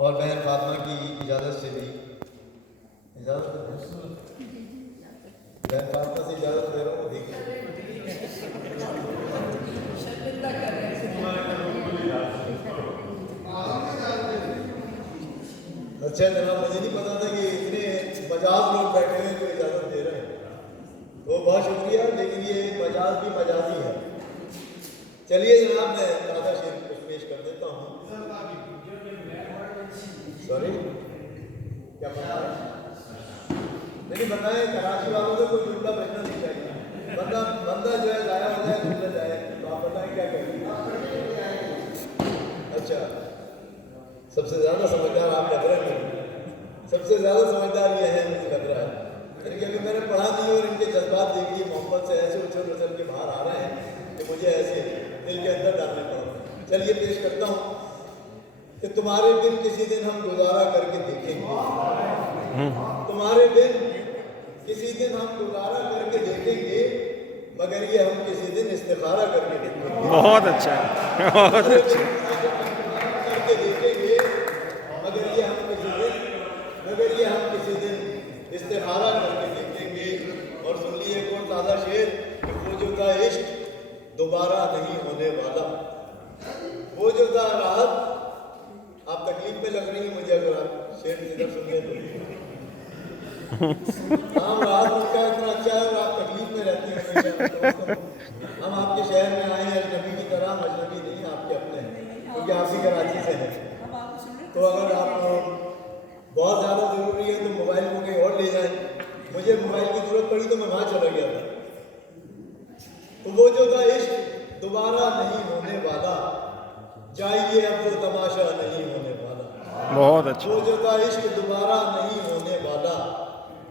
اور بہن فاطمہ کی اجازت سے بھی اجازت بہن فاطمہ سے اجازت لے رہا ہوں. دیکھیے اچھا جناب, مجھے نہیں پتا تھا کہ اتنے 50 لوگ بیٹھے ہیں جو اجازت دے رہے ہیں. تو بہت شکریہ, لیکن یہ مجاز بھی مجازی ہے. چلیے جناب, میں آدھا شعر کچھ پیش کر دیتا ہوں. سوری کیا بتائیں, نہیں بتائیں, کراچی والوں سے کوئی جملہ بچنا نہیں چاہیے. بندہ جو ہے ضائع ہو جائے, جملہ جائے. تو آپ بتائیں کیا کریں. اچھا, سب سے زیادہ سمجھدار آپ لگ رہے ہیں. سب سے زیادہ سمجھدار یہ ہے, مجھے لگ رہا ہے. یعنی کہ ابھی میں نے پڑھا نہیں اور ان کے جذبات دیکھیے محبت سے ایسے اچھل اچھل کے باہر آ رہے ہیں کہ مجھے ایسے دل کے اندر ڈالنے پڑ رہے ہیں. چلیے پیش کرتا ہوں کہ تمہارے دن کسی دن ہم گزارا کر کے دیکھیں گے. تمہارے دن کسی دن ہم گزارا کر کے دیکھیں گے, مگر یہ ہم کسی دن استخارہ کر کے دیکھیں گے. بہت اچھا, بہت اچھا. کر کے دیکھیں گے, مگر یہ ہم کسی دن استخارہ کر کے دیکھیں گے. اور سن لیے ایک اور تازہ شعر کہ وہ جو تھا عشق دوبارہ نہیں ہونے والا. وہ جو تھا راحت, آپ تکلیف میں لگ رہی ہیں مجھے اگر آپ شعر سے ادھر سن گئے تو. ہم راحت ان کا اتنا اچھا ہے اور آپ تکلیف میں رہتی ہیں. ہم آپ کے شہر میں آئے ہیں اجنبی کی طرح, ہم اجنبی نہیں آپ کے اپنے ہیں, کیونکہ آپ ہی کراچی سے ہیں. تو اگر آپ بہت زیادہ ضروری ہے تو موبائل کو کہیں اور لے جائیں. مجھے موبائل کی ضرورت پڑی تو میں وہاں چلا گیا تھا. تو وہ جو تھا عشق دوبارہ نہیں ہونے والا, جائیے اب وہ تماشا نہیں ہونے والا. بہت اچھا. وہ جو تھا عشق دوبارہ نہیں ہونے والا,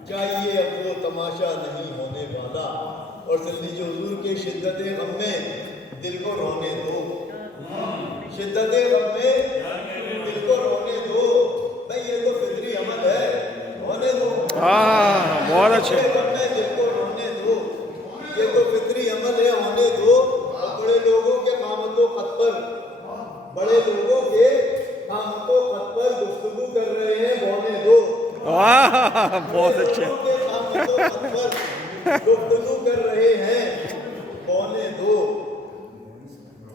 جائیے اب وہ تماشا نہیں ہونے والا. اور سن لیجیے حضور کے شدت غم میں دل کو رونے دو. شدت غم میں دل کو رونے دو, بھائی یہ تو فطری عمل ہے, ہونے دو. بہت اچھے. غم میں دل کو رونے دو, یہ تو فطری عمل ہے, ہونے دو. اور بڑے لوگوں کے قامت و خط پر گفتگو کر رہے ہیں, ہونے دو. بہت اچھے. گفتگو کر رہے ہیں, ہونے دو.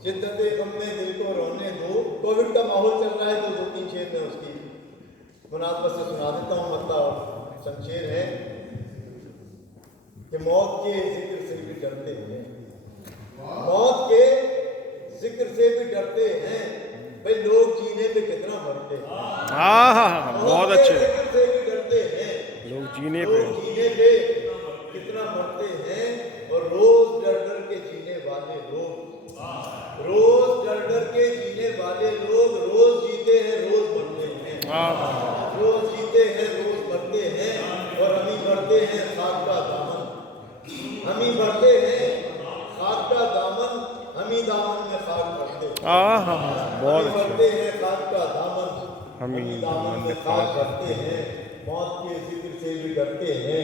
شدت غم میں دل کو رونے دو. کووڈ کا ماحول چل رہا ہے تو 2-3 شعر میں اس کی مناسبت سے سنا دیتا ہوں. مطلب چند شعر ہے کہ موت کے ذکر سے بھی ڈرتے ہیں, موت کے ذکر سے بھی ڈرتے ہیں, بھائی لوگ جینے پہ کتنا مرتے ہیں. بہت اچھے. ذکر سے بھی ڈرتے ہیں, لوگ جینے پہ کتنا مرتے ہیں. اور روز ڈر ڈر کے جینے والے لوگ, روز ڈر ڈر کے جینے والے لوگ روز جیتے ہیں روز مرتے ہیں. روز جیتے ہیں روز مرتے ہیں. اور ہم ہی بڑھتے ہیں خاک کا دامن, ہم ہی بڑھتے ہیں خاک کا دامن, ہم ہی دامن میں خاک بھرتے ہیں. بہت بڑھتے اچھے. ہیں خاک کا دامن, ہم ہی دامن میں خاک بھرتے ہیں. موت کے ذکر سے بھی ڈرتے ہیں,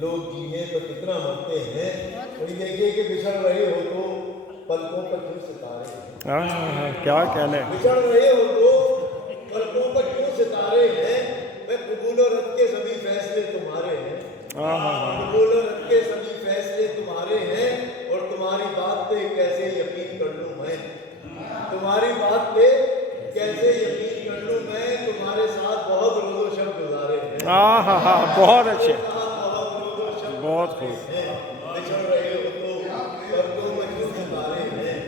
لوگ جینے پر کتنا مرتے ہیں. اور یہ دیکھیے کہ بچھڑ رہے ہو تو پلکوں پر کیوں ستارے ہیں. کیا کہنے. بچھڑ رہے ہو تو پلکوں پر کیوں ستارے ہیں. میں قبول و رد کے سبھی فیصلے تمہارے ہیں, قبول و رد کے سبھی فیصلے تمہارے ہیں. اور تمہاری بات پہ کیسے یقین کر لوں میں, تمہاری بات پہ کیسے یقین کر لوں میں. تمہارے ساتھ بہت روز و شب گزارے ہیں. بہت اچھے. بہت خوب. بچھڑ رہے ہو تو پلکوں پر کیوں ستارے ہیں,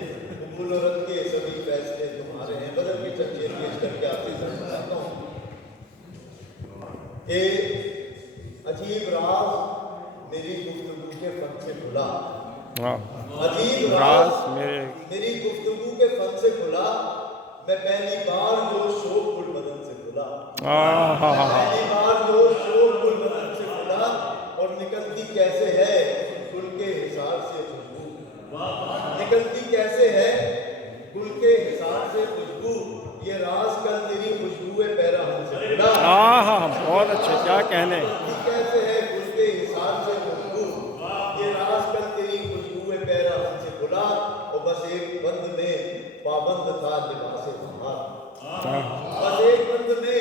قبول و رد کے سبھی فیصلے تمہارے ہیں. بدل کے چند شعر پیش کر کے آپ سے سمجھاتا ہوں کہ عجیب راز میری گفتگو کے فن سے کھلا, عجیب راز میری گفتگو کے فن سے کھلا. میں پہلی بار جو شوق گل بدن سے کھلا, پہلی بار جو شوق گل بدن سے کھلا. اور نکلتی کیسے ہے گل کے حصار سے خوشبو, نکلتی کیسے ہے گل کے حصار سے خوشبو. یہ راز کل تیری خوشبو پیراہن سے کھلا. بہت اچھے. کیا کہنے. کیسے ہے گل کے حصار سے خوشبو, یہ راز کل تیری خوشبو پیراہن سے کھلا. اور بس ایک بند میں پابند تھا لباس بہار, بس ایک بند میں